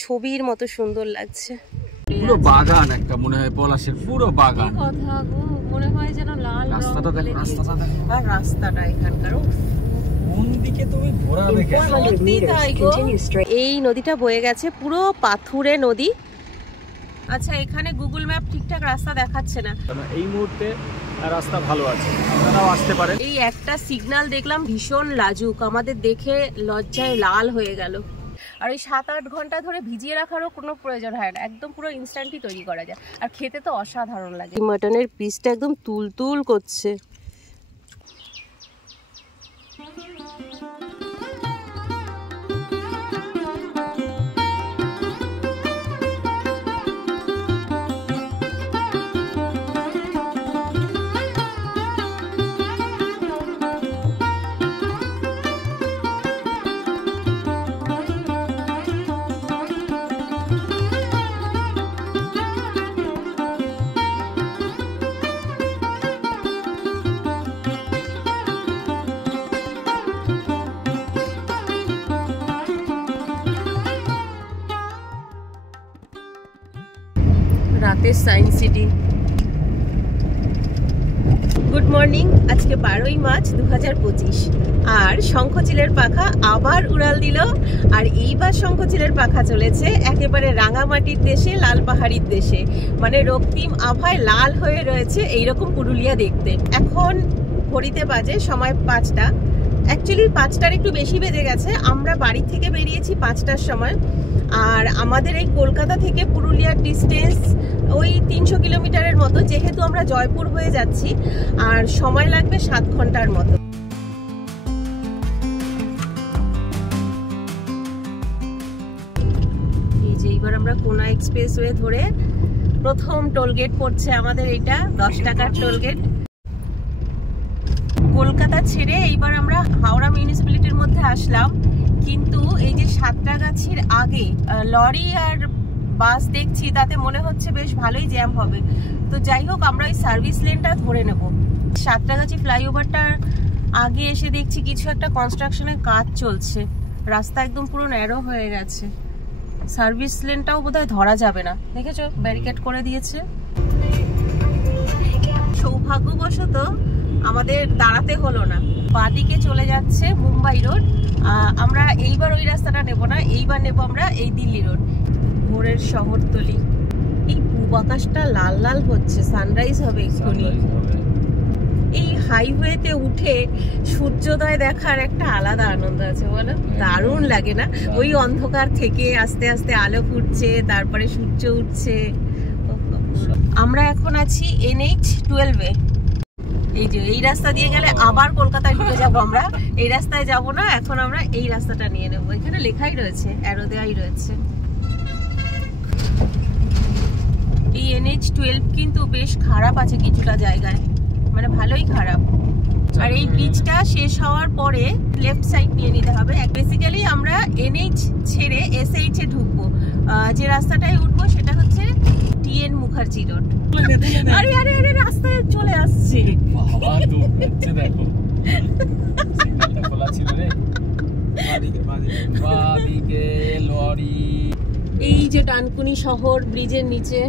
ছবির মতো সুন্দর লাগছে। পুরো বাগান একটা মনে হয়, পলাশের পুরো বাগান। কথা গো, মনে হয় যেন লাল রাস্তাটা দেখো, রাস্তাটা দেখো। আর রাস্তাটা এখানকার কোন দিকে তুমি ঘোরাবে কেন? এই নদীটা বয়ে গেছে পুরো পাথুরে নদী। আচ্ছা, এখানে গুগল ম্যাপ ঠিকঠাক রাস্তা দেখাচ্ছে না। এই মুহূর্তে রাস্তা ভালো আছে, আপনারাও আসতে পারেন। এই একটা সিগন্যাল দেখলাম ভীষণ লাজুক, আমাদের দেখে লজ্জায় লাল হয়ে গেল। আর ওই 7-8 ঘন্টা ধরে ভিজিয়ে রাখারও কোনো প্রয়োজন হয় না, একদম পুরো ইনস্ট্যান্টই তৈরি করা যায়। আর খেতে তো অসাধারণ লাগে। মাটনের পিসটা একদম তুলতুল করছে। রাতের সায়েন্স সিটি। Good morning. আজকে 12ই মার্চ 2025। আর শঙ্খচিলের পাখা আবার উড়াল দিল। আর এইবার শঙ্খচিলের পাখা চলেছে একেবারে রাঙামাটির দেশে, লাল পাহাড়ির দেশে। মানে রক্তিম আভায় লাল হয়ে রয়েছে এইরকম পুরুলিয়া দেখতে। এখন ঘড়িতে বাজে সময় 5টা, অ্যাকচুয়ালি 5টার একটু বেশি বেজে গেছে। আমরা বাড়ি থেকে বেরিয়েছি 5টার সময়। আর আমাদের এই কলকাতা থেকে পুরুলিয়ার ডিস্টেন্স ওই 300 কিলোমিটারের মতো, যেহেতু আমরা জয়পুর হয়ে যাচ্ছি। আর সময় লাগবে 7 ঘন্টার মতো। এই যে এইবার আমরা কোনা এক্সপ্রেসওয়ে ধরে প্রথম টোলগেট পড়ছে আমাদের, এটা 10 টাকার টোলগেট। কলকাতা ছেড়ে এইবার আমরা হাওড়া মিউনিসিপ্যালিটির মধ্যে আসলাম। কিন্তু এই যে সাঁতরাগাছির আগে লরি আর বাস দেখছি, তাতে মনে হচ্ছে বেশ ভালোই জ্যাম হবে। তো যাই হোক, আমরা এই সার্ভিস লেনটা ধরে নেব। সাঁতরাগাছি ফ্লাইওভারটার আগে এসে দেখছি কিছু একটা কনস্ট্রাকশনের কাজ চলছে। রাস্তা একদম পুরো ন্যারো হয়ে গেছে। সার্ভিস লেনটাও বোধহয় ধরা যাবে না, দেখেছো ব্যারিকেড করে দিয়েছে। সৌভাগ্যবশত আমাদের দাঁড়াতে হলো না, বাদিকে চলে যাচ্ছে মুম্বাই রোড। আমরা এইবার ওই রাস্তাটা নেব না, এইবার নেব আমরা এই দিল্লি রোড। ভোরের শহরতলি, এই পূব আকাশটা লাল লাল হচ্ছে, সানরাইজ হবে এক্ষুনি। এই হাইওয়েতে উঠে সূর্যোদয় দেখার একটা আলাদা আনন্দ আছে, বলো? দারুণ লাগে না? ওই অন্ধকার থেকে আস্তে আস্তে আলো ফুটছে, তারপরে সূর্য উঠছে। আমরা এখন আছি NH-12-এ। এই যে এই রাস্তা দিয়ে গেলে আবার কলকাতায় ঢুকে যাব আমরা। এই রাস্তায় যাব না, এখন আমরা এই রাস্তাটা নিয়ে নেব। এখানে লেখাই রয়েছে, অ্যারো দেওয়াই রয়েছে। এই NH-12 কিন্তু বেশ খারাপ আছে কিছুটা জায়গায়, মানে ভালোই খারাপ। আর এই ব্রিজটা শেষ হওয়ার পরে লেফট সাইড নিয়ে নিতে হবে। বেসিক্যালি আমরা NH ছেড়ে SH এ ঢুকবো। যে রাস্তাটায় উঠবো সেটা হচ্ছে TN মুখার্জি রোড। আরে আরে আরে, রাস্তায় চলে আসছে। বাবা দূর হচ্ছে, দেখো সিগন্যালটা খোলা ছিল রে। বাদিকে লরি। এই যে ডানকুনি শহর ব্রিজের নিচে।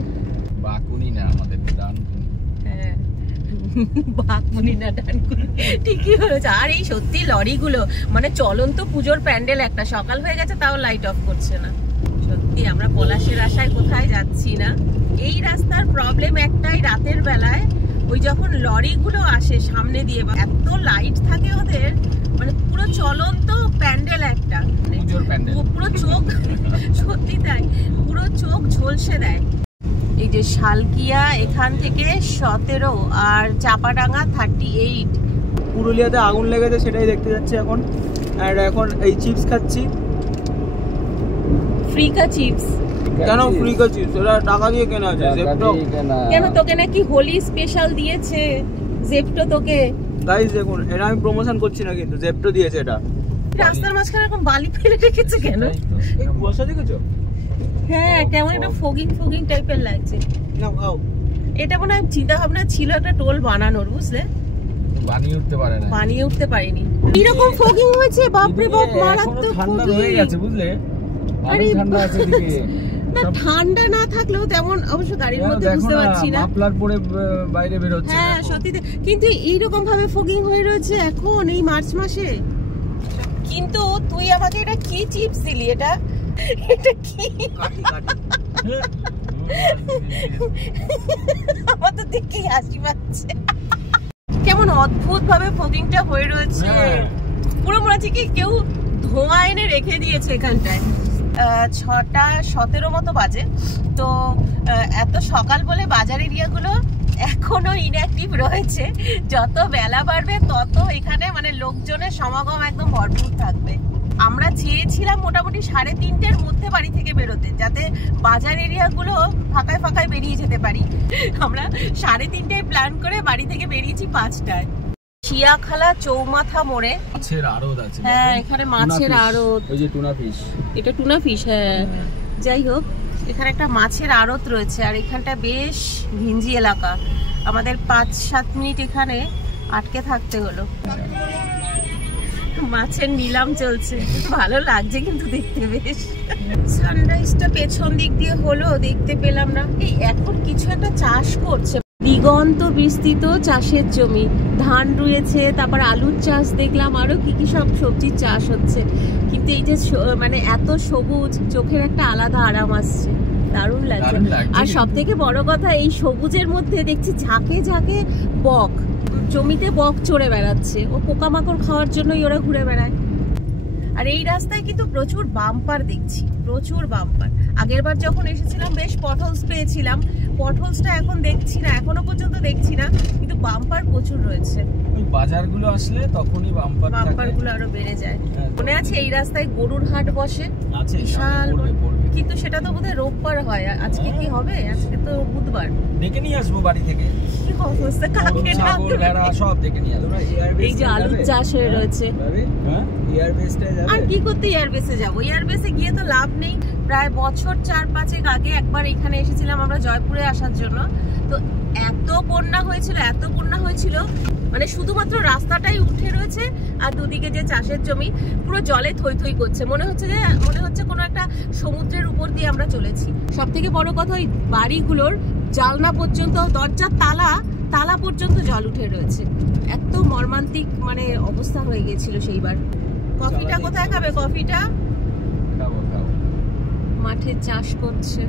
বাকুনি না, আমাদের ডানকুনি। হ্যাঁ, বাকুনি না ডানকুনি, ঠিকই হয়েছে। আর এই সত্যি লরিগুলো মানে চলন্ত পুজোর প্যান্ডেল একটা। সকাল হয়ে গেছে তাও লাইট অফ করছে না। সত্যি আমরা পলাশের আশায় কোথায় যাচ্ছি না। এই রাস্তার প্রবলেম একটাই, রাতের বেলায় ওই যখন লরিগুলো আসে সামনে দিয়ে, এত লাইট থাকে ওদের, মানে পুরো চলন্ত প্যান্ডেল একটা, পুরো চোখ, সত্যি তাই, পুরো চোখ ঝলসে দেয়। এই যে শালকিয়া এখান থেকে 17 আর চাপাডাঙ্গা 38। পুরুলিয়াতে আগুন লেগেছে, সেটাই দেখতে যাচ্ছি এখন। আর এখন এই চিপস খাচ্ছি। ফ্রিকা চিপস। কেন ফ্রিকা চিপস? ওরা টাকা দিয়ে কেনা আছে। জেপ্টো কেন? তোকে নাকি হোলি স্পেশাল দিয়েছে জেপ্টো তোকে। গাইস দেখুন, এটা আমি প্রমোশন করছি না, কিন্তু জেপ্টো দিয়েছে এটা। রাস্তার মাঝখানে এরকম বালি ফেলে রেখেছে কেন? এই কুয়াশা দেখেছো? হ্যাঁ, কেমন একটা ফগিং ফগিং টাইপের লাগছে। নাও খাও। এটা মনে হয় চিন্তা ভাবনা ছিল একটা টোল বানানোর, বুঝলে? বানিয়ে উঠতে পারে না, বানিয়ে উঠতে পারিনি। এরকম ফগিং হয়েছে, বাপ রে বাপ, মারাত্মক ঠান্ডা হয়ে গেছে, বুঝলে? আরে ঠান্ডা আছে দিকে না, ঠান্ডা না থাকলেও তেমন অবশ্য গাড়ির মধ্যে বুঝতে পারছি না, মাফলার পরে বাইরে বের হচ্ছে। হ্যাঁ সত্যি, কিন্তু এইরকম ভাবে ফগিং হয়ে রয়েছে এখন এই মার্চ মাসে। কিন্তু তুই আমাকে এটা কি চিপস দিলি? এটা কি? আমার তো দেখি হাসি পাচ্ছে, কেমন অদ্ভুত ভাবে ফগিংটা হয়ে রয়েছে। পুরো মনে হচ্ছে কি কেউ ধোঁয়া এনে রেখে দিয়েছে এখানটায়। 6:17 মতো বাজে। তো এত সকাল বলে বাজার এরিয়াগুলো এখনো ইনঅ্যাক্টিভ রয়েছে। যত বেলা বাড়বে তত এখানে মানে লোকজনের সমাগম একদম ভরপুর থাকবে। আমরা চেয়েছিলাম মোটামুটি 3:30-র মধ্যে বাড়ি থেকে বেরোতে, যাতে বাজার এরিয়াগুলো ফাঁকায় ফাঁকায় বেরিয়ে যেতে পারি। আমরা 3:30টায় প্ল্যান করে বাড়ি থেকে বেরিয়েছি 5টায়। চিয়াখালা চৌমাথা মোড়ে মাছের আড়ত আছে। হ্যাঁ, এখানে মাছের আড়ত। ওই যে টুনা ফিশ, এটা টুনা ফিশ। হ্যাঁ, যাই হোক, এখানে একটা মাছের আড়ত রয়েছে। আর এখানটা বেশ ঘিঞ্জি এলাকা। আমাদের 5-7 মিনিট এখানে আটকে থাকতে হলো। মাছের নিলাম চলছে, ভালো লাগছে কিন্তু দেখতে। বেশ সানরাইজটা পেছন দিক দিয়ে হলো, দেখতে পেলাম না। এই এখন কিছু একটা চাষ করছে, দিগন্ত বিস্তৃত চাষের জমি, ধান রুয়েছে, তারপর আলুর চাষ দেখলাম, আরো কি কি সব সবজির চাষ হচ্ছে। কিন্তু এই যে মানে এত সবুজ, চোখের একটা আলাদা আরাম আসছে, দারুণ লাগছে। আর সব থেকে বড় কথা, এই সবুজের মধ্যে দেখছি ঝাঁকে ঝাঁকে বক, জমিতে বক চড়ে বেড়াচ্ছে। ও পোকামাকড় খাওয়ার জন্যই ওরা ঘুরে বেড়ায়। আর এই রাস্তায় কিন্তু প্রচুর বাম্পার দেখছি, প্রচুর বাম্পার। আগের বার যখন এসেছিলাম বেশ পটলস পেয়েছিলাম, পটলসটা এখন দেখছি না, এখনো পর্যন্ত দেখছি না, কিন্তু বাম্পার প্রচুর রয়েছে। ওই বাজারগুলো আসলে তখনই বাম্পারগুলো আরো বেড়ে যায়। মনে আছে এই রাস্তায় গরুর হাট বসে, বিশাল, কিন্তু সেটা তো বোধহয় রোববার হয়। আজকে কি হবে? আজকে তো বুধবার। ডেকে নিয়ে আসবো বাড়ি থেকে। কি অবস্থা, কাকে সব ডেকে নিয়ে আসবো। এই যে আলুর চাষ হয়ে রয়েছে। আর কি করতে এয়ারবেসে যাবো? এয়ারবেসে গিয়ে তো লাভ নেই। প্রায় বছর 4-5 আগে একবার এখানে এসেছিলাম আমরা জয়পুরে আসার জন্য। তো এত বন্যা হয়েছিল, মানে শুধুমাত্র রাস্তাটাই উঠে রয়েছে আর দুদিকে যে চাষের জমি পুরো জলে থই থই করছে। মনে হচ্ছে কোনো একটা সমুদ্রের উপর দিয়ে আমরা চলেছি। সব থেকে বড় কথা, ওই বাড়িগুলোর জানলা পর্যন্ত, দরজার তালা পর্যন্ত জল উঠে রয়েছে। এত মর্মান্তিক মানে অবস্থা হয়ে গেছিল সেইবার। কফিটা কোথায় খাবে? কফিটা মাঠে চাষ করছে,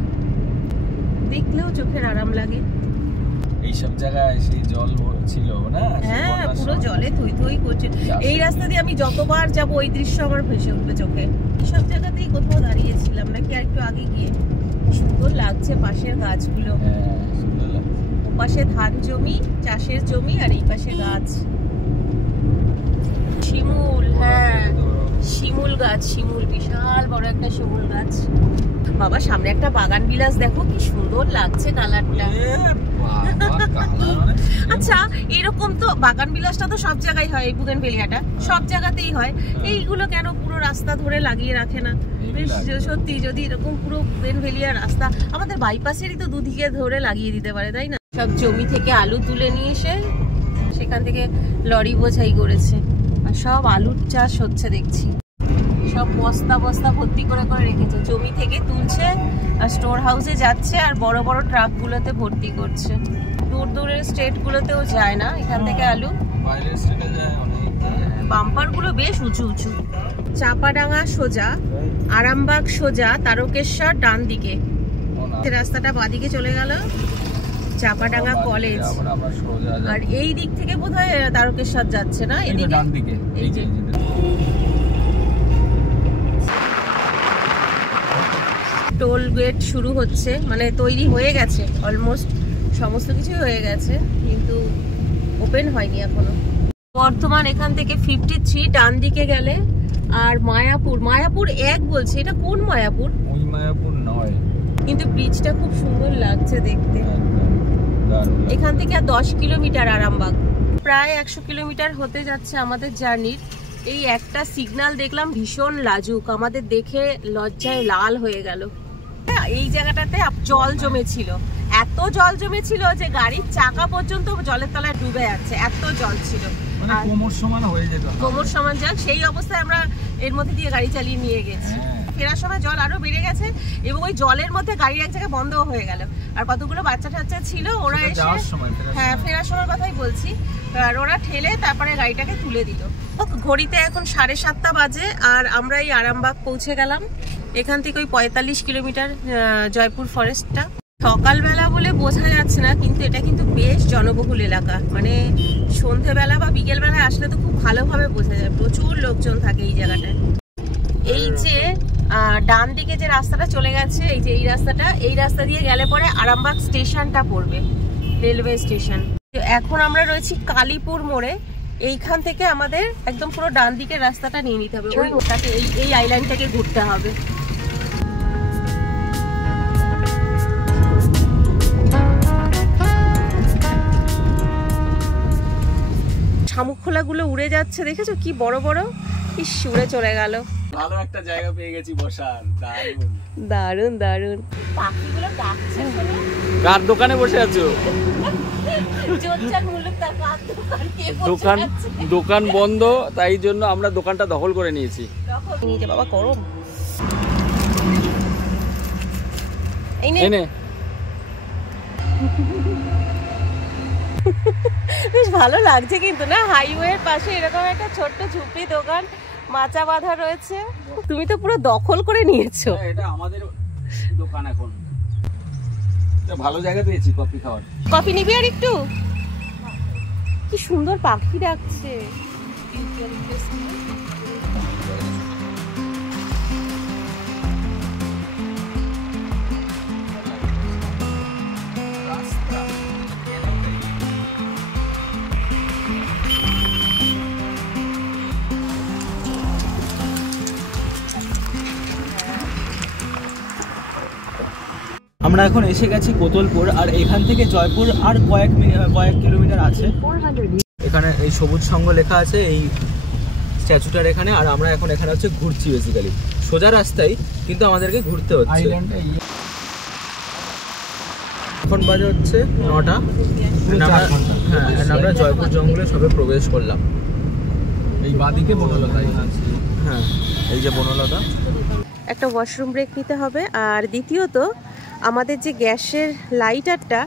দেখলেও চোখের আরাম লাগে। এইসব জায়গায় সেই জল ছিল না? হ্যাঁ, পুরো জলে থই থই করছে। এই রাস্তা দিয়ে আমি যতবার যাবো ওই দৃশ্য আমার ভেসে উঠবে চোখে। এইসব জায়গাতেই কোথাও দাঁড়িয়েছিলাম নাকি আর একটু আগে গিয়ে। সুন্দর লাগছে পাশের গাছগুলো। ও পাশে ধান জমি, চাষের জমি, আর এই পাশে গাছ। শিমুল, হ্যাঁ শিমুল গাছ, শিমুল, বিশাল বড় একটা শিমুল গাছ। বাবা, সামনে একটা বাগান বিলাস, দেখো কি সুন্দর লাগছে কালারটা। আচ্ছা, এরকম তো বাগান বিলাসটা তো সব জায়গায় হয়, এই বুগেনভেলিয়াটা সব জায়গাতেই হয়। এইগুলো কেন পুরো রাস্তা ধরে লাগিয়ে রাখে না? বেশ সত্যি, যদি এরকম পুরো বুগেনভেলিয়া রাস্তা আমাদের বাইপাসেরই তো দুদিকে ধরে লাগিয়ে দিতে পারে, তাই না? সব জমি থেকে আলু তুলে নিয়ে এসে সেখান থেকে লরি বোঝাই করেছে, আর সব আলুর চাষ হচ্ছে দেখছি। সব বস্তা বস্তা ভর্তি করে করে রেখেছে, জমি থেকে তুলছে আর স্টোর হাউসে যাচ্ছে, আর বড় বড় ট্রাক গুলোতে ভর্তি করছে। দূর দূরের স্টেট গুলোতেও যায় না এখান থেকে আলু, বাইরের স্টেটে যায় অনেক। বাম্পার গুলো বেশ উঁচু উঁচু। চাপাডাঙ্গা সোজা, আরামবাগ সোজা, তারকেশ্বর ডান দিকে। রাস্তাটা বাদিকে চলে গেল চাপাডাঙ্গা কলেজ, আর এই দিক থেকে বোধহয় তারকেশ্বর যাচ্ছে না, এদিকে ডান দিকে। এই যে টোল গেট শুরু হচ্ছে, মানে তৈরি হয়ে গেছে, অলমোস্ট সমস্ত কিছু হয়ে গেছে, কিন্তু ওপেন হয়নি এখনো। বর্ধমান এখান থেকে 53 ডান দিকে গেলে, আর মায়াপুর 1 বলছে। এটা কোন মায়াপুর? ওই মায়াপুর নয়, কিন্তু ব্রিজটা খুব সুন্দর লাগছে দেখতে। এখান থেকে আর 10 কিলোমিটার আরামবাগ। প্রায় 100 কিলোমিটার হতে যাচ্ছে আমাদের জার্নির। এই একটা সিগন্যাল দেখলাম ভীষণ লাজুক, আমাদের দেখে লজ্জায় লাল হয়ে গেল। এই জায়গাটাতে জল জমেছিল, এত জল জমেছিল যে গাড়ির চাকা পর্যন্ত জলের তলায় ডুবে যাচ্ছে, এত জল ছিল। কোমর সমান হয়ে যেত, কোমর সমান জল। সেই অবস্থায় আমরা এর মধ্যে দিয়ে গাড়ি চালিয়ে নিয়ে গেছি। ফেরার সময় জল আরো বেড়ে গেছে এবং ওই জলের মধ্যে গাড়ি এক জায়গায় বন্ধ হয়ে গেল। আর কতগুলো বাচ্চা টাচ্চা ছিল, ওরা এসে হ্যাঁ ফেরার সময় কথাই বলছি, আর ওরা ঠেলে তারপরে গাড়িটাকে তুলে দিল। ঘড়িতে এখন 7:30 বাজে আর আমরা এই আরামবাগ পৌঁছে গেলাম। এখান থেকে ওই 45 কিলোমিটার জয়পুর ফরেস্টটা। সকালবেলা বলে বোঝা যাচ্ছে না, কিন্তু এটা কিন্তু বেশ জনবহুল এলাকা। মানে সন্ধেবেলা বা বিকেলবেলা আসলে তো খুব ভালোভাবে বোঝা যায়, প্রচুর লোকজন থাকে এই জায়গাটায়। এই যে ডান দিকে যে রাস্তাটা চলে গেছে, এই যে এই রাস্তা দিয়ে গেলে পরে আরামবাগ স্টেশনটা পড়বে, রেলওয়ে স্টেশন। এখন আমরা রয়েছি কালীপুর মোড়ে। এইখান থেকে আমাদের একদম পুরো ডান দিকের রাস্তাটা নিয়ে নিতে হবে, ওইটাকে এই আইল্যান্ডটাকে ঘুরতে হবে। শামুকখোলা গুলো উড়ে যাচ্ছে, দেখেছো কি বড় বড়, ইস উড়ে চলে গেল। ভালো একটা জায়গা পেয়ে গেছি বসার, দারুণ দারুণ দারুণ। পাখিগুলো ডাকছে, কার দোকানে বসে আছো? দোকান বন্ধ, তাই জন্য আমরা দোকানটা দখল করে নিয়েছি। বাবা গরম। বেশ ভালো লাগছে কিন্তু না, হাইওয়ের পাশে এরকম একটা ছোট্ট ঝুপড়ি দোকান, মাচা বাঁধা রয়েছে। তুমি তো পুরো দখল করে নিয়েছো। এটা আমাদের দোকান। এখন ভালো জায়গা পেয়েছি কফি খাওয়ার। কফি নিবি আর একটু? কি সুন্দর পাখি ডাকছে। আমরা এখন এসে গেছি কোতলপুর, আর এখান থেকে জয়পুর আর কয়েক কিলোমিটার আছে। এখানে এই সবুজ সংঘ লেখা আছে এই স্ট্যাচুটার এখানে, আর আমরা এখন এখানে হচ্ছে ঘুরছি বেসিক্যালি সোজা রাস্তায়, কিন্তু আমাদেরকে ঘুরতে হচ্ছে। এখন বাজে হচ্ছে 9টা। হ্যাঁ, আমরা জয়পুর জঙ্গলে সবে প্রবেশ করলাম। এই বাদিকে বনলতা, হ্যাঁ এই যে বনলতা। একটা ওয়াশরুম ব্রেক নিতে হবে, আর দ্বিতীয়ত আমাদের যে গ্যাসের লাইটারটা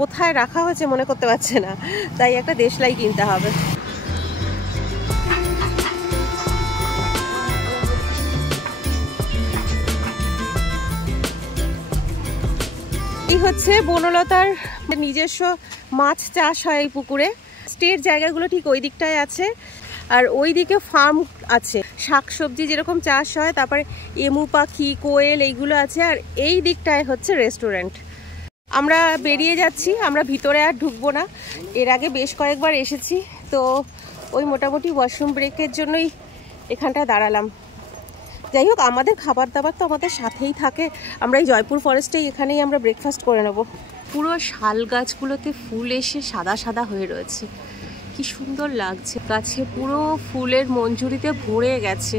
কোথায় রাখা হয়েছে মনে করতে পারছে না, তাই একটা দেশলাই কিনতে হবে। এই হচ্ছে বনলতার নিজস্ব মাছ চাষ হয় এই পুকুরে। স্টের জায়গাগুলো ঠিক ওই দিকটায় আছে, আর ওই দিকে ফার্ম আছে, শাকসবজি যেরকম চাষ হয়, তারপরে এমু পাখি, কোয়েল এইগুলো আছে, আর এই দিকটায় হচ্ছে রেস্টুরেন্ট। আমরা বেরিয়ে যাচ্ছি, আমরা ভিতরে আর ঢুকবো না। এর আগে বেশ কয়েকবার এসেছি, তো ওই মোটামুটি ওয়াশরুম ব্রেকের জন্যই এখানটা দাঁড়ালাম। যাই হোক, আমাদের খাবার দাবার তো আমাদের সাথেই থাকে। আমরা এই জয়পুর ফরেস্টেই এখানেই আমরা ব্রেকফাস্ট করে নেব। পুরো শাল গাছগুলোতে ফুল এসে সাদা সাদা হয়ে রয়েছে, কি সুন্দর লাগছে। গাছে পুরো ফুলের মঞ্জুরিতে ভরে গেছে,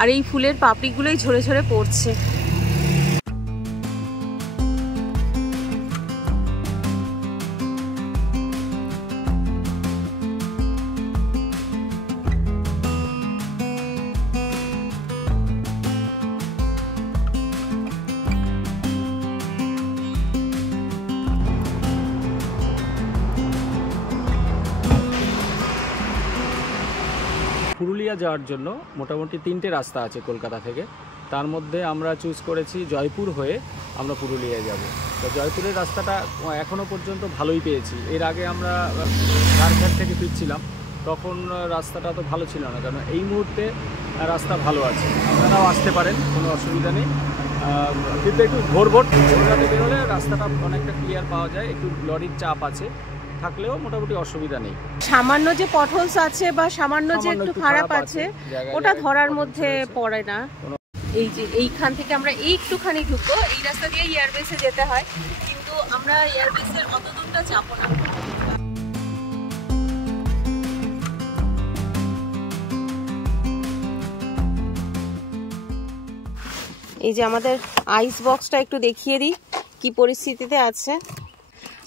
আর এই ফুলের পাপড়িগুলোই ঝরে ঝরে পড়ছে। পুরুলিয়া যাওয়ার জন্য মোটামুটি 3টে রাস্তা আছে কলকাতা থেকে, তার মধ্যে আমরা চুজ করেছি জয়পুর হয়ে আমরা পুরুলিয়া যাব। তো জয়পুরের রাস্তাটা এখনও পর্যন্ত ভালোই পেয়েছি। এর আগে আমরা ঝাড়খণ্ড থেকে ফিরছিলাম, তখন রাস্তাটা তো ভালো ছিল না, কারণ এই মুহূর্তে রাস্তা ভালো আছে, আপনারাও আসতে পারেন, কোনো অসুবিধা নেই। কিন্তু একটু ভোর রাতে বেরোলে রাস্তাটা অনেকটা ক্লিয়ার পাওয়া যায়, একটু লরির চাপ আছে থাকলেও মোটামুটি অসুবিধা নেই। সামান্য যে পটহোলস আছে বা সামান্য যে একটু খারাপ আছে, ওটা ধরার মধ্যে পড়ে না। এই যে এইখান থেকে আমরা একটুখানি ঢুকবো, এই রাস্তা দিয়ে এয়ারবেসে যেতে হয়, কিন্তু আমরা এয়ারবেসের অত দূরটা যাবো না। এই যে আমাদের আইস বক্সটা একটু দেখিয়ে দিই কি পরিস্থিতিতে আছে।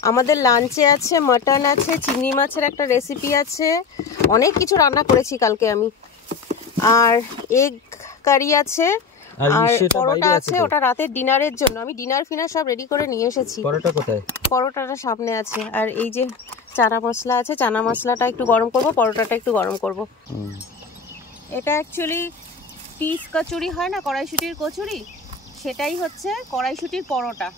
আমাদের লাঞ্চে আছে মাটন আছে, চিংড়ি মাছের একটা রেসিপি আছে, অনেক কিছু রান্না করেছি কালকে আমি, আর এগ কারি আছে, আর পরোটা আছে, ওটা রাতের ডিনারের জন্য। আমি ডিনার ফিনার সব রেডি করে নিয়ে এসেছি। পরোটা কোথায়? পরোটাটা সামনে আছে। আর এই যে চানা মশলা আছে, চানা মশলাটা একটু গরম করব, পরোটাটা একটু গরম করব। এটা অ্যাকচুয়ালি পিস কচুরি হয় না, কড়াইশুটির কচুরি, সেটাই হচ্ছে কড়াইশুটির পরোটা।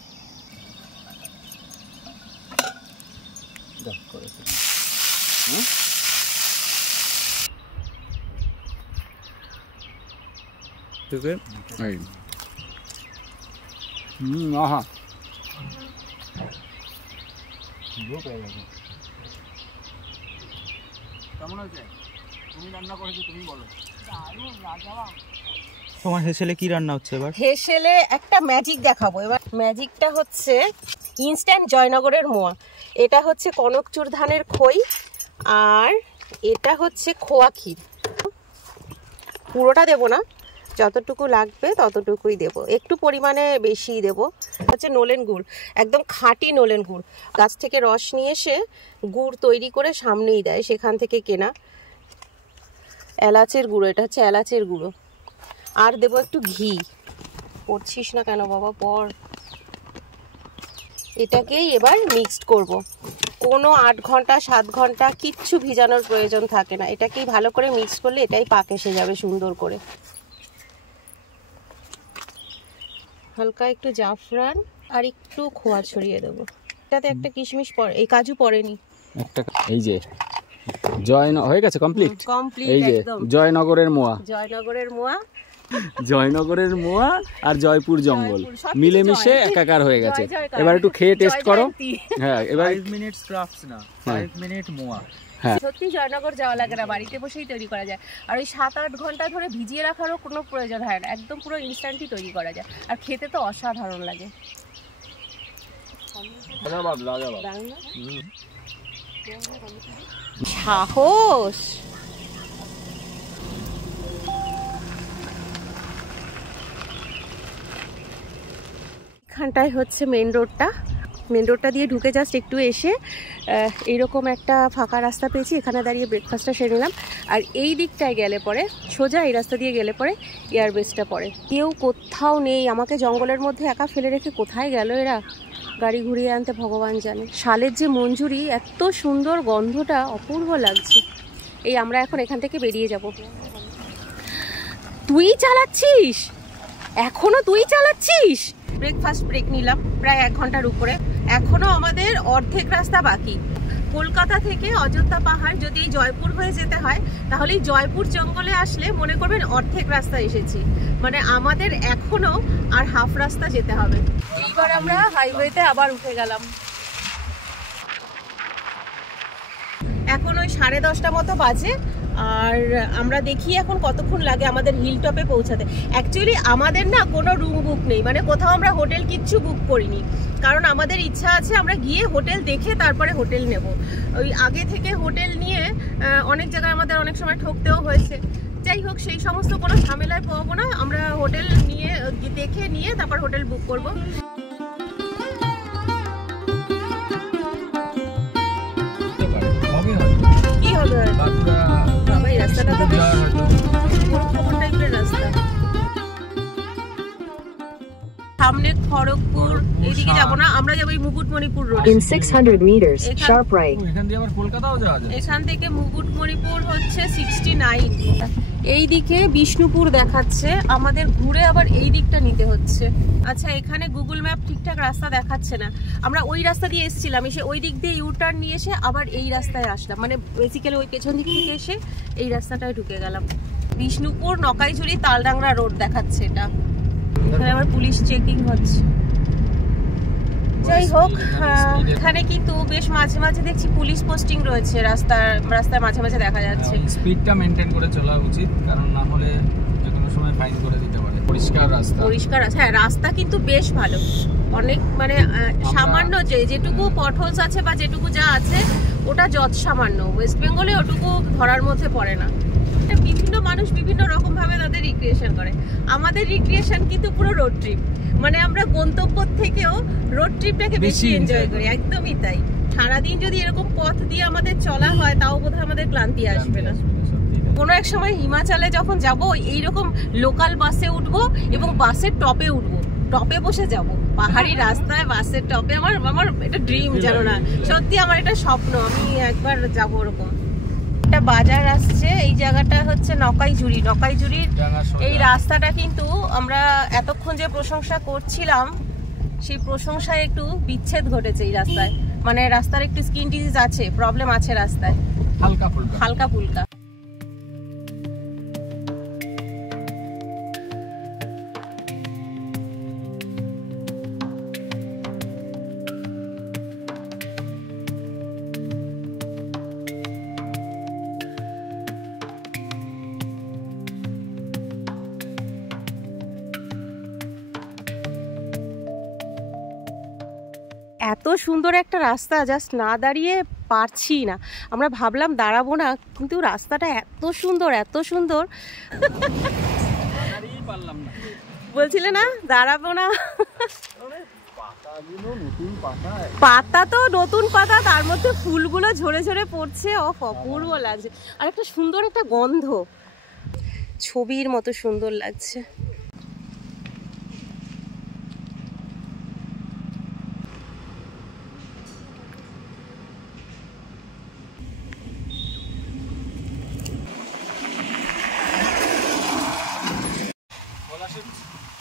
আহা কেমন আছে? তুমি রান্না করেছো, তুমি বলো। তোমার হেসেলে কি রান্না হচ্ছে এবার? হেসেলে একটা ম্যাজিক দেখাবো এবার। ম্যাজিকটা হচ্ছে ইনস্ট্যান্ট জয়নগরের মোয়া। এটা হচ্ছে কনকচুর ধানের খই, আর এটা হচ্ছে খোয়া ক্ষীর। পুরোটা দেবো না, যতটুকু লাগবে ততটুকুই দেব, একটু পরিমাণে বেশিই দেব। হচ্ছে নলেন গুড়, একদম খাঁটি নলেন গুড়, গাছ থেকে রস নিয়ে এসে গুড় তৈরি করে সামনেই দেয়, সেখান থেকে কেনা। এলাচের গুঁড়ো, এটা হচ্ছে এলাচের গুঁড়ো। আর দেবো একটু ঘি। পড়ছিস না কেন বাবা, পড়। এটাকেই এবার মিক্সড করব। কোনো 8 ঘন্টা 7 ঘন্টা কিচ্ছু ভিজানোর প্রয়োজন থাকে না। এটাকেই ভালো করে মিক্স করলে এটাই পাক এসে যাবে সুন্দর করে। হালকা একটু জাফরান আর একটু খোয়া ছড়িয়ে দেবো। এটাতে একটা কিশমিশ পড়ে, এই কাজু পড়েনি। একটা এই যে হয়ে গেছে কমপ্লিট। এই যে জয়নগরের মোয়া, জয়নগরের মোয়া, জয়নগরের মোয়া আর জয়পুর জঙ্গল মিলেমিশে একাকার হয়ে গেছে। এবার একটু খেয়ে টেস্ট করো। হ্যাঁ, এবার 5 মিনিটস ক্রাফটস না, 5 মিনিট মোয়া। হ্যাঁ, সত্যি জয়নগর যাওয়া লাগে না, বাড়িতে বসেই তৈরি করা যায়। আর ওই 7-8 ঘন্টা ধরে ভিজিয়ে রাখারও কোনো প্রয়োজন হয় না, একদম পুরো ইনস্ট্যান্টই তৈরি করা যায়। আর খেতে তো অসাধারণ লাগে। সাহস। এখানটায় হচ্ছে মেন রোডটা। মেন রোডটা দিয়ে ঢুকে জাস্ট একটু এসে এইরকম একটা ফাঁকা রাস্তা পেয়েছি, এখানে দাঁড়িয়ে ব্রেকফাস্টটা সেরে নিলাম। আর এই দিকটায় গেলে পরে, সোজা এই রাস্তা দিয়ে গেলে পরে এয়ারবেসটা পড়ে। কেউ কোথাও নেই, আমাকে জঙ্গলের মধ্যে একা ফেলে রেখে কোথায় গেল এরা, গাড়ি ঘুরিয়ে আনতে ভগবান জানে। শালের যে মঞ্জুরি, এত সুন্দর গন্ধটা, অপূর্ব লাগছে। এই আমরা এখন এখান থেকে বেরিয়ে যাব। তুই চালাচ্ছিস এখনো? তুই চালাচ্ছিস? ব্রেকফাস্ট ব্রেক নিলাম প্রায় 1 ঘন্টার উপরে। এখনো আমাদের অর্ধেক রাস্তা বাকি। কলকাতা থেকে অযোধ্যা পাহাড় যদি জয়পুর হয়ে যেতে হয়, তাহলে জয়পুর জঙ্গলে আসলে মনে করবেন অর্ধেক রাস্তা এসেছি। মানে আমাদের এখনো আর হাফ রাস্তা যেতে হবে। এইবার আমরা হাইওয়েতে আবার উঠে গেলাম। এখন ওই 10:30 মতো বাজে। আর আমরা দেখি এখন কতক্ষণ লাগে আমাদের হিল টপে পৌঁছাতে। অ্যাকচুয়ালি আমাদের না কোনো রুম বুক নেই, মানে কোথাও আমরা হোটেল কিচ্ছু বুক করিনি, কারণ আমাদের ইচ্ছা আছে আমরা গিয়ে হোটেল দেখে তারপরে হোটেল নেব। ওই আগে থেকে হোটেল নিয়ে অনেক জায়গায় আমাদের অনেক সময় ঠকতেও হয়েছে। যাই হোক, সেই সমস্ত কোনো ঝামেলায় পড়বো না, আমরা হোটেল নিয়ে দেখে নিয়ে তারপর হোটেল বুক করব। কি হবে বাবা, এই রাস্তাটা তো খবর টাইপের রাস্তা। সামনে খড়গপুর, এইদিকে যাবো না, আমরা যাবো এই Mukutmanipur road. In 600 meters, sharp right. এখান দিয়ে আবার কলকাতাও যাওয়া যায়। এখান থেকে মুকুটমণিপুর হচ্ছে 69। এইদিকে বিষ্ণুপুর দেখাচ্ছে, আমাদের ঘুরে আবার এই দিকটা নিতে হচ্ছে। আচ্ছা, এখানে গুগল ম্যাপ ঠিকঠাক রাস্তা দেখাচ্ছে না। আমরা ওই রাস্তা দিয়ে এসেছিলাম, এসে ওই দিক দিয়ে ইউটার্ন নিয়ে এসে আবার এই রাস্তায় আসলাম, মানে বেসিক্যালি ওই পেছন দিক থেকে এসে এই রাস্তাটায় ঢুকে গেলাম। বিষ্ণুপুর নকাইঝুরি তালডাংরা রোড দেখাচ্ছে এটা। এখানে আবার পুলিশ চেকিং হচ্ছে। যাই হোক, এখানে কিন্তু বেশ মাঝে মাঝে দেখছি পুলিশ পোস্টিং রয়েছে, রাস্তার মাঝে মাঝে দেখা যাচ্ছে। স্পিডটা মেইনটেইন করে চলা উচিত, কারণ না হলে যে কোনো সময় ফাইন করে দিতে পারে। পরিষ্কার রাস্তা, হ্যাঁ রাস্তা কিন্তু বেশ ভালো, অনেক মানে সামান্য যেটুকু পটহোলস আছে বা যেটুকু যা আছে ওটা যত সামান্য, ওয়েস্ট বেঙ্গলে ওটুকু ধরার মধ্যে পড়ে না। বিভিন্ন মানুষ বিভিন্ন রকম ভাবে তাদের রিক্রিয়েশন করে, আমাদের রিক্রিয়েশন কিন্তু পুরো রোড ট্রিপ। মানে আমরা গন্তব্য থেকেও রোড ট্রিপটাকে বেশি এনজয় করি, একদমই তাই। সারাদিন যদি এরকম পথ দিয়ে আমাদের চলা হয়, তাও বোধহয় আমাদের ক্লান্তি আসবে না। কোনো এক সময় হিমাচলে যখন যাব এইরকম লোকাল বাসে উঠবো এবং বাসের টপে উঠবো, টপে বসে যাব পাহাড়ি রাস্তায় বাসের টপে। আমার এটা ড্রিম, জানো না, সত্যি আমার এটা স্বপ্ন, আমি একবার যাবো ওরকম। একটা বাজার আসছে, এই জায়গাটা হচ্ছে নকাইজুড়ির এই রাস্তাটা কিন্তু আমরা এতক্ষণ যে প্রশংসা করছিলাম সেই প্রশংসায় একটু বিচ্ছেদ ঘটেছে এই রাস্তায়। মানে রাস্তার একটু স্কিন ডিজিজ আছে, প্রবলেম আছে রাস্তায় হালকা ফুলকা। এত সুন্দর একটা রাস্তা, জাস্ট না দাঁড়িয়ে পারছি না। আমরা ভাবলাম দাঁড়াবো না, কিন্তু রাস্তাটা এত সুন্দর বলছিলে না দাঁড়াবো না। পাতা তো নতুন পাতা, তার মধ্যে ফুলগুলো ঝরে ঝরে পড়ছে, অপূর্ব লাগছে। আর একটা সুন্দর একটা গন্ধ, ছবির মতো সুন্দর লাগছে।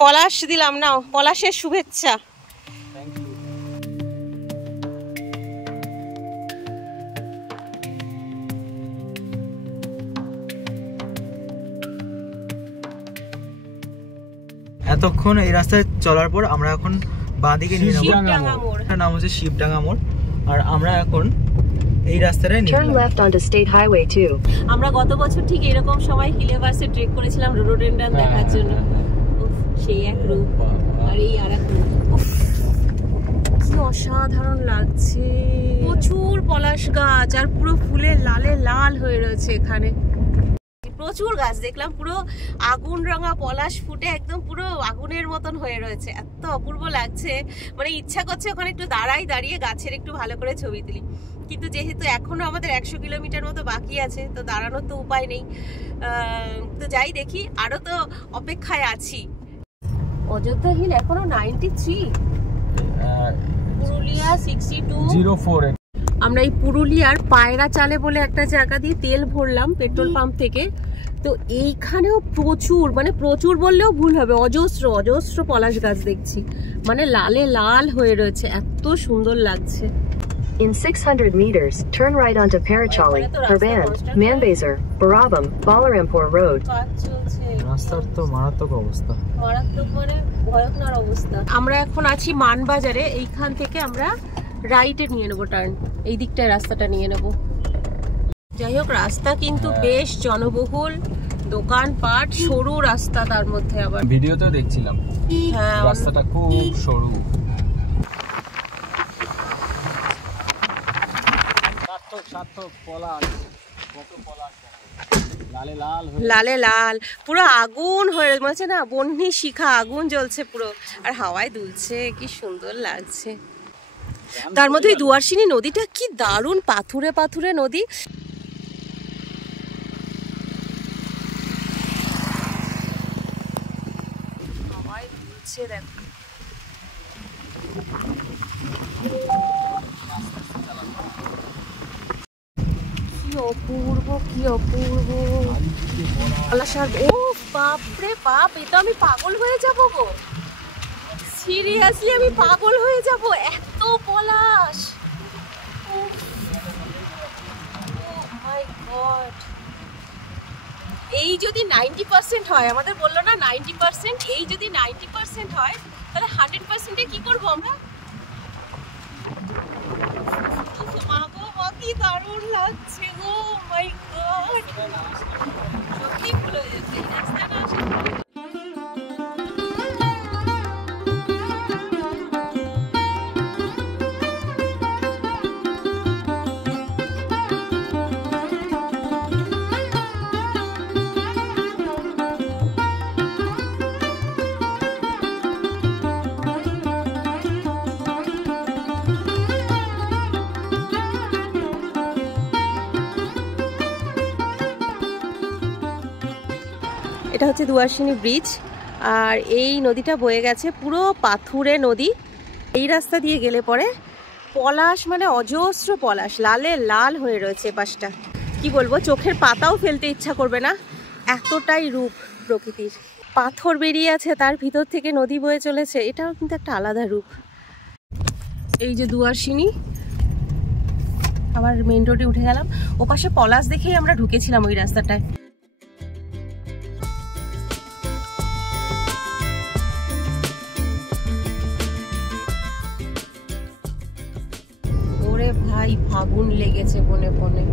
পলাশ দিলাম, নাও পলাশের শুভেচ্ছা। এতক্ষণ এই রাস্তায় চলার পর আমরা এখন বাঁদিকে নিয়ে নেবো, নাম হচ্ছে শিবডাঙ্গা মোড়। আর আমরা এখন এই রাস্তাটায় Turn left onto State Highway 2. আমরা গত বছর ঠিক এরকম সময় হিলে বাসে ট্রেক করেছিলাম রোডোডেন্ড্রন দেখার জন্য। সেই এক রূপ আর এই আর এক রূপ, কি অসাধারণ লাগছে। প্রচুর পলাশ গাছ আর পুরো ফুলের লালে লাল হয়ে রয়েছে এখানে। প্রচুর গাছ দেখলাম, পুরো আগুন রঙা পলাশ ফুটে একদম পুরো আগুনের মতন হয়ে রয়েছে, এত অপূর্ব লাগছে। মানে ইচ্ছা করছে ওখানে একটু দাঁড়িয়ে গাছের একটু ভালো করে ছবি তুলি, কিন্তু যেহেতু এখনো আমাদের 100 কিলোমিটার মতো বাকি আছে, তো দাঁড়ানোর তো উপায় নেই। তো যাই দেখি, আরো তো অপেক্ষায় আছি। অযোধ্যা হিল এখনো 93, পুরুলিয়া 6204। আমরা এই পুরুলিয়ার পায়রা চালে বলে একটা জায়গা দিয়ে তেল ভরলাম পেট্রোল পাম্প থেকে। তো এইখানেও প্রচুর, মানে প্রচুর বললেও ভুল হবে, অজস্র পলাশ গাছ দেখছি, মানে লালে লাল হয়ে রয়েছে, এত সুন্দর লাগছে। In 600 meters, turn right onto Parachali, Herban, Manbazar, Barabam, Balarampur Road. রাস্তার তো মারাত্মক অবস্থা, মারাত্মক মানে ভয়ঙ্কর অবস্থা। আমরা এখন আছি মানবাজারে, এইখান থেকে আমরা রাইটে নিয়ে নেবো টার্ন, এই দিকটায় রাস্তাটা নিয়ে নেবো। যাই হোক, রাস্তা কিন্তু বেশ জনবহুল, দোকানপাট, সরু রাস্তা, তার মধ্যে আবার ভিডিওতেও দেখছিলাম হ্যাঁ রাস্তাটা খুব সরু। লালে লাল পুরো আগুন হয়ে মনে না, বন্যি শিখা আগুন জ্বলছে পুরো, আর হাওয়ায় দুলছে, কি সুন্দর লাগছে। তার মধ্যে ওই দুয়ারসিনী নদীটা কি দারুণ, পাথুরে পাথুরে নদী। হাওয়ায় দুলছে, দেখো অপূর্ব, কি অপূর্ব। ও বাপরে বাপ, এটা আমি পাগল হয়ে যাব গো, সিরিয়াসলি আমি পাগল হয়ে যাব, এত পলাশ। মাই গড, এই যদি 90% হয়, আমাদের বললো না 90%, এই যদি 90% হয় তাহলে 100%-এ কি করবো আমরা? কি দারুণ লাগছে গো, মাই গড, সত্যি ভুল হয়ে যাচ্ছে এই রাস্তাটা। এটা হচ্ছে দুয়ার্সিনী ব্রিজ, আর এই নদীটা বয়ে গেছে পুরো পাথুরে নদী। এই রাস্তা দিয়ে গেলে পরে পলাশ, মানে অজস্র পলাশ, লালে লাল হয়ে রয়েছে পাশটা। কি বলবো, চোখের পাতাও ফেলতে ইচ্ছা করবে না, এতটাই রূপ প্রকৃতির। পাথর বেরিয়ে আছে, তার ভিতর থেকে নদী বয়ে চলেছে, এটাও কিন্তু একটা আলাদা রূপ। এই যে দুয়ার্সিনী, আবার মেইন রোডে উঠে গেলাম। ওপাশে পলাশ দেখেই আমরা ঢুকেছিলাম ওই রাস্তাটায়। ওরে ভাই, ফাগুন লেগেছে বনে বনে।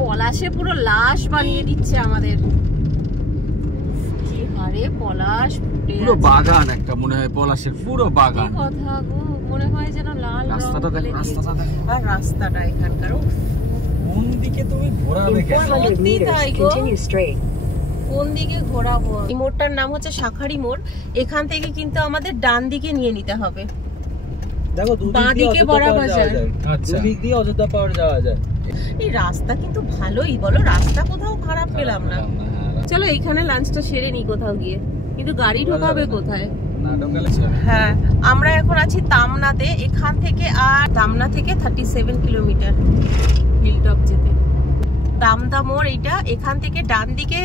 পলাশে পুরো লাশ বানিয়ে দিচ্ছে আমাদের। কি হারে পলাশ, পুরো বাগান একটা মনে হয়, পলাশের পুরো বাগান। কি কথা গো, মনে হয় যেন লাল রাস্তাটা দেখো, রাস্তাটা দেখো। আর রাস্তাটা এখানকার কোন দিকে তুমি ঘোরাবে? 400 meters, continue straight. কোন দিকে ঘোরাবো? এই মোড়টার নাম হচ্ছে শাখারি মোড়। এখান থেকে কিন্তু আমাদের ডান দিকে নিয়ে নিতে হবে। দেখো বাঁ দিকে বড় বাজার, আচ্ছা দুদিক দিয়ে অযোধ্যা পাওয়ার যাওয়া যায়। এই রাস্তা কিন্তু ভালোই, বলো, রাস্তা কোথাও খারাপ পেলাম না। চলো এইখানে লাঞ্চটা সেরে নি কোথাও গিয়ে, কিন্তু গাড়ি ঢোকাবে কোথায়? হ্যাঁ, আমরা এখন আছি তামনাতে। এখান থেকে আর তামনা থেকে 37 কিলোমিটার হিলটপ যেতে। দামদা মোড় এইটা, এখান থেকে ডান দিকে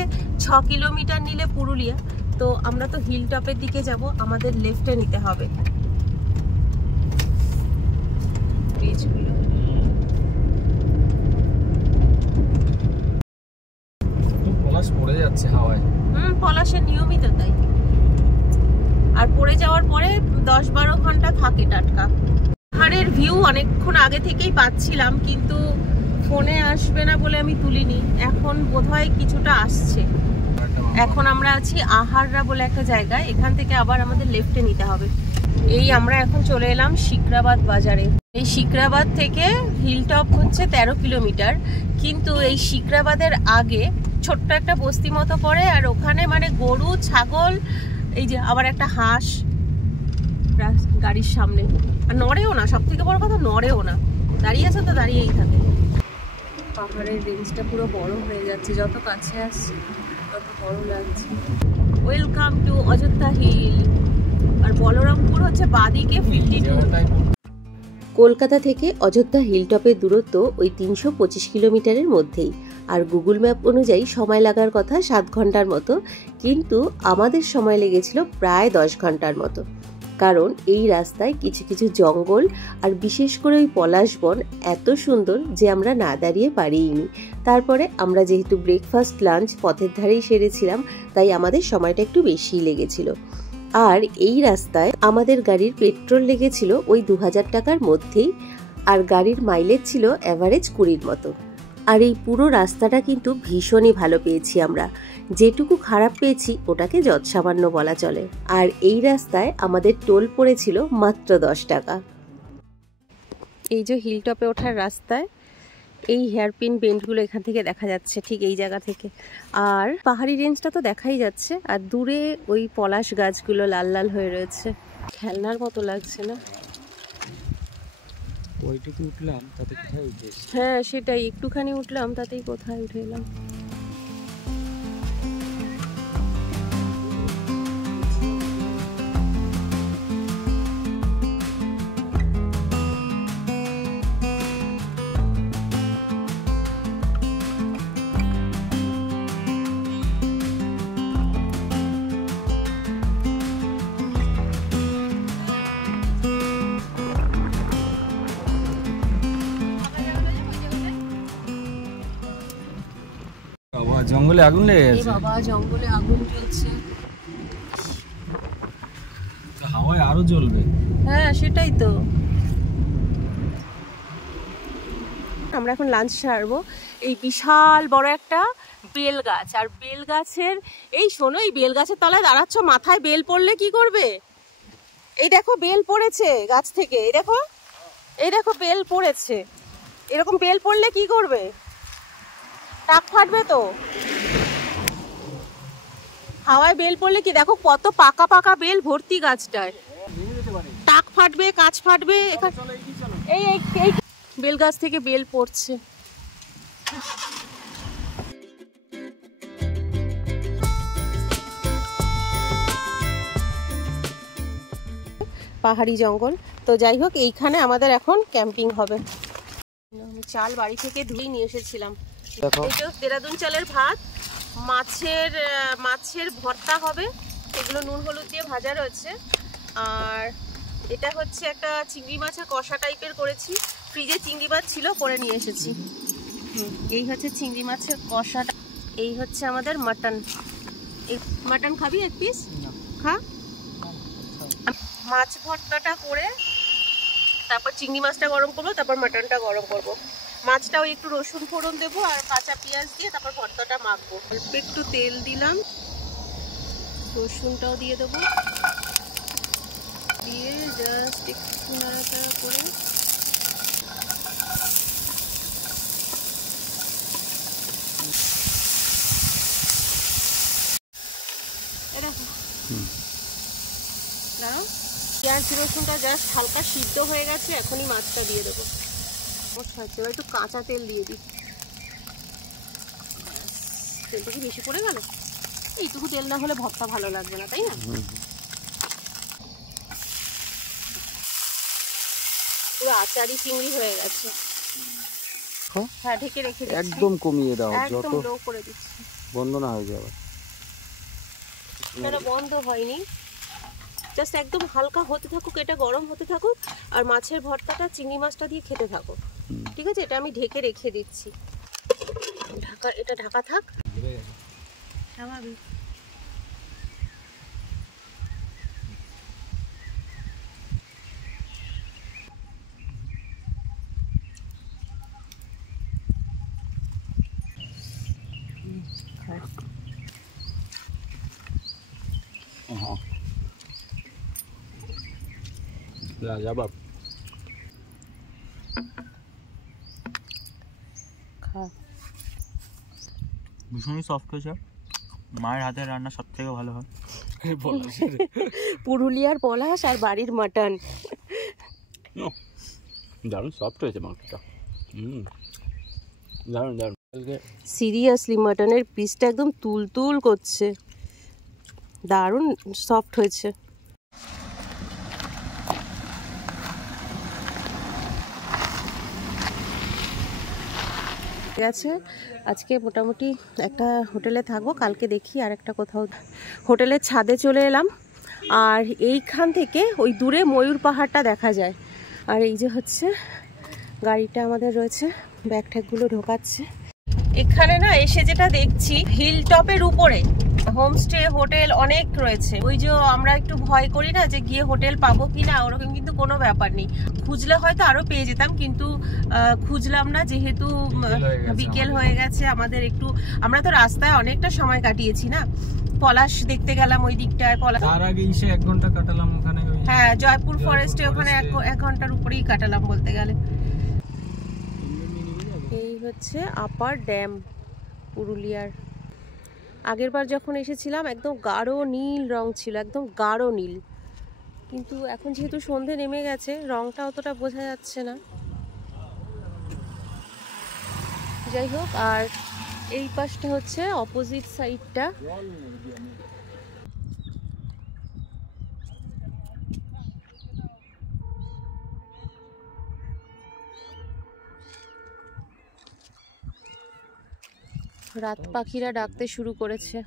6 কিলোমিটার নিলে পুরুলিয়া। তো আমরা তো হিলটপের দিকে যাব, আমাদের লেফটে নিতে হবে। ব্রিজগুলো পলাশ পড়ে যাচ্ছে হাওয়ায়। পলাশের নিয়মিত তাই। আর পড়ে যাওয়ার পরে 10-12 ঘন্টা থাকে টাটকা। পাহাড়ের ভিউ অনেকক্ষণ আগে থেকেই পাচ্ছিলাম, কিন্তু ফোনে আসবে না বলে আমি তুলিনি। এখন বোধহয় কিছুটা আসছে। এখন আমরা আছি আহাররা বলে একটা জায়গায়, এখান থেকে আবার আমাদের লেফটে নিতে হবে। এই আমরা এখন চলে এলাম শিকরাবাদ বাজারে। এই শিকরাবাদ থেকে হিলটপ হচ্ছে 13 কিলোমিটার, কিন্তু এই শিকরাবাদের আগে ছোট্ট একটা বস্তি মতো পড়ে, আর ওখানে মানে গরু, ছাগল, এই যে আবার একটা হাঁস গাড়ির সামনে, আর নড়েও না। সব থেকে বড় কথা, নড়েও না, দাঁড়িয়ে আছে তো দাঁড়িয়েই থাকে। পাহাড়ের রেঞ্জটা পুরো বড় হয়ে যাচ্ছে, যত কাছে আসছে তত বড় লাগছে। Welcome to Ayodhya hill. আর বলরামপুর হচ্ছে বাদিকে 52। কলকাতা থেকে অযোধ্যা হিলটপের দূরত্ব ওই 325 কিলোমিটারের মধ্যেই। আর গুগল ম্যাপ অনুযায়ী সময় লাগার কথা 7 ঘন্টার মতো, কিন্তু আমাদের সময় লেগেছিল প্রায় 10 ঘন্টার মতো। কারণ এই রাস্তায় কিছু কিছু জঙ্গল, আর বিশেষ করে ওই পলাশ বন এত সুন্দর যে আমরা না দাঁড়িয়ে পারিনি। তারপরে আমরা যেহেতু ব্রেকফাস্ট লাঞ্চ পথের ধারেই সেরেছিলাম, তাই আমাদের সময়টা একটু বেশিই লেগেছিল। আর এই রাস্তায় আমাদের গাড়ির পেট্রোল লেগেছিল ওই 2000 টাকার মধ্যেই, আর গাড়ির মাইলেজ ছিল অ্যাভারেজ 20-র মতো। আর এই পুরো রাস্তাটা কিন্তু ভীষণই ভালো পেয়েছি আমরা। যেটুকু খারাপ পেয়েছি ওটাকে যৎসামান্য বলা চলে। আর এই রাস্তায় আমাদের টোল পড়েছিল মাত্র 10 টাকা। এই যে হিলটপে ওঠার রাস্তায় এই হেয়ারপিন বেন্ডগুলো এখান থেকে দেখা যাচ্ছে, ঠিক এই জায়গা থেকে। আর পাহাড়ি রেঞ্জটা তো দেখাই যাচ্ছে, আর দূরে ওই পলাশ গাছগুলো লাল লাল হয়ে রয়েছে। খেলনার মতো লাগছে না? ওইটুকু উঠলাম, তাতে কোথায় উঠে? হ্যাঁ সেটাই, একটুখানি উঠলাম তাতেই কোথায় উঠে এলাম। জঙ্গলে আগুন লেগে গেছে। বাবা, জঙ্গলে আগুন জ্বলছে, হাওয়ায় আরো জ্বলবে। হ্যাঁ সেটাই তো। আমরা এখন লাঞ্চ সারবো। এই বিশাল বড় একটা বেল গাছ, আর বেল গাছের এই শোনো, এই বেল গাছের তলায় দাঁড়াচ্ছ, মাথায় বেল পড়লে কি করবে? এই দেখো বেল পড়েছে গাছ থেকে, এই দেখো, এই দেখো বেল পড়েছে। এরকম বেল পড়লে কি করবে? টাক ফাটবে তো। হাওয়ায় বেল পড়লে কি, দেখো কত পাকা পাকা বেল ভর্তি গাছটায়, টাক ফাটবে, কাঁচ ফাটবে। এই এই বেল গাছ থেকে বেল পড়ছে। পাহাড়ি জঙ্গল। তো যাই হোক, এইখানে আমাদের এখন ক্যাম্পিং হবে। আমি চাল বাড়ি থেকে ধুয়ে নিয়ে এসেছিলাম। এই যে দেরাদুন চালের ভাত, মাছের ভর্তা হবে, এগুলো নুন হলুদ দিয়ে ভাজা রয়েছে। আর এটা হচ্ছে একটা চিংড়ি মাছের কষা টাইপের করেছি, ফ্রিজে চিংড়ি মাছ ছিল, করে নিয়ে এসেছি। এই হচ্ছে চিংড়ি মাছের কষাটা। এই হচ্ছে আমাদের মাটন। এই মাটন খাবি এক পিস? খা। মাছ ভর্তাটা করে তারপর চিংড়ি মাছটা গরম করবো, তারপর মাটনটা গরম করবো। মাছটাও একটু রসুন ফোড়ন দেবো আর কাঁচা পেঁয়াজ দিয়ে তারপর ভর্তাটা মাখবো। অল্প একটু তেল দিলাম, রসুনটাও দিয়ে দেবো, দিয়ে জাস্ট একটু নাড়াচাড়া করে দাঁড়াও। পেঁয়াজ রসুনটা জাস্ট হালকা সিদ্ধ হয়ে গেছে, এখনই মাছটা দিয়ে দেবো। এবার একটু কাঁচা তেল দিয়ে দিই। তেলটা কি বেশি পড়ে গেল? এইটুকু তেল না হলে ভর্তা ভালো লাগবে না, তাই না? পুরো আচারি চিংড়ি হয়ে গেছে। হ্যাঁ, ঢেকে রেখে দিচ্ছি। একদম কমিয়ে দাও, একদম লো করে দিচ্ছি, বন্ধ না হয়ে যাবে। এটা বন্ধ হয়নি, জাস্ট একদম হালকা হতে থাকুক, এটা গরম হতে থাকুক, আর মাছের ভর্তাটা চিংড়ি মাছটা দিয়ে খেতে থাকো, ঠিক আছে? এটা আমি ঢেকে রেখে দিচ্ছি। এটা ঢাকা থাক। স্বাভাবিক। লাজবাব। ভীষণই সফট হয়েছে। মায়ের হাতের রান্না সব থেকে ভালো হয়। পুরুলিয়ার পলাশ আর বাড়ির মাটন। দারুণ সফট হয়েছে মাংসটা। দারুণ দারুণ। সিরিয়াসলি মাটনের পিসটা একদম তুলতুল করছে, দারুণ সফট হয়েছে। ঠিক আছে, আজকে মোটামুটি একটা হোটেলে থাকবো, কালকে দেখি আর একটা কোথাও। হোটেলের ছাদে চলে এলাম, আর এইখান থেকে ওই দূরে ময়ূর পাহাড়টা দেখা যায়। আর এই যে হচ্ছে গাড়িটা আমাদের রয়েছে, ব্যাগ ট্যাগগুলো ঢোকাচ্ছে। এখানে না এসে যেটা দেখছি, হিল টপের উপরে হোমস্টে হোটেল অনেক রয়েছে। ওই যে আমরা একটু ভয় করি না যে গিয়ে হোটেল পাবো কিনা, ওরকম কিন্তু কোনো ব্যাপার নেই। খুঁজলে হয়তো আরো পেয়ে যেতাম, কিন্তু খুঁজলাম না, যেহেতু বিকেল হয়ে গেছে আমাদের। আমরা তো রাস্তায় অনেকটা সময় কাটিয়েছি না, পলাশ দেখতে গেলাম ওই দিকটায়, পলাশ তার আগে এসে 1 ঘন্টা কাটালাম ওখানে। হ্যাঁ, জয়পুর ফরেস্টে ওখানে 1 ঘন্টার উপরেই কাটালাম বলতে গেলে। এই হচ্ছে আপার ড্যাম পুরুলিয়ার। আগের বার যখন এসেছিলাম একদম গাঢ় নীল রং ছিল, একদম গাঢ় নীল, কিন্তু এখন যেহেতু সন্ধে নেমে গেছে রংটা অতটা বোঝা যাচ্ছে না। যাই হোক, আর এই পাশটা হচ্ছে অপোজিট সাইডটা। রাত পাখিরা ডাকতে শুরু করেছে।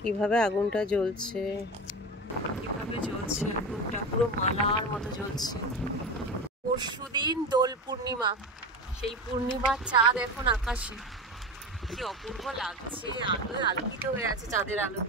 কিভাবে আগুনটা জ্বলছে, কিভাবে জ্বলছে আগুনটা, পুরো মালার মতো জ্বলছে। পরশুদিন দোল পূর্ণিমা, সেই পূর্ণিমার চাঁদ এখন আকাশে, কি অপূর্ব লাগছে, আলোয় আলোকিত হয়ে আছে চাঁদের আলো।